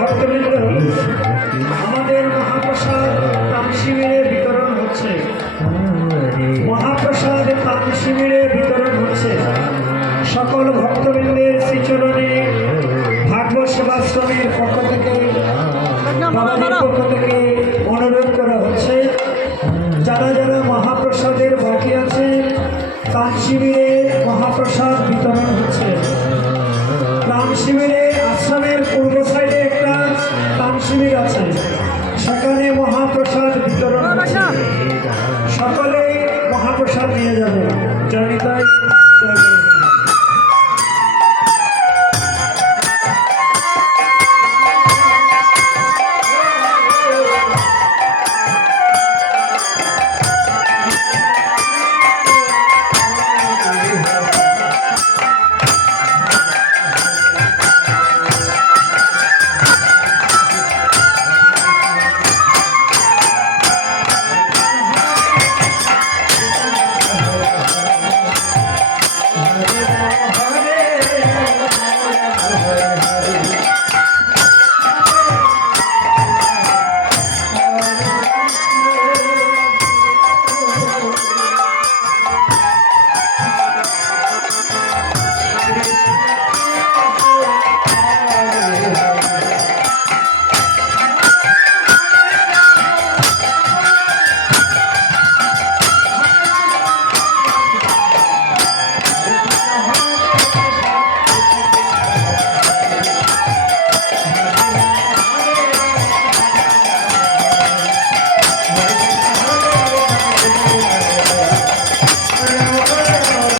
ভক্তবৃন্দ, আমাদের মহাপ্রসাদ ত্রাণ শিবিরে বিতরণ হচ্ছে। মহাপ্রসাদ ত্রাণ শিবিরে বিতরণ হচ্ছে। সকল ভক্তবৃন্দের শ্রীচরণে ভাগবত সেবাশ্রমের পক্ষ থেকে, বাবাদের পক্ষ থেকে অনুরোধ করা হচ্ছে, যারা যারা মহাপ্রসাদের বাকি আছে, ত্রাণ শিবিরে মহাপ্রসাদ বিতরণ হচ্ছে। ত্রাণ শিবিরে আশ্রমের পূর্ব সাইডে একটা ত্রাণ শিবির আছে, সেখানে মহাপ্রসাদ বিতরণ হচ্ছে। সকলে মহাপ্রসাদ নিয়ে যাবে। জয় নিতাই, জয় গুরু।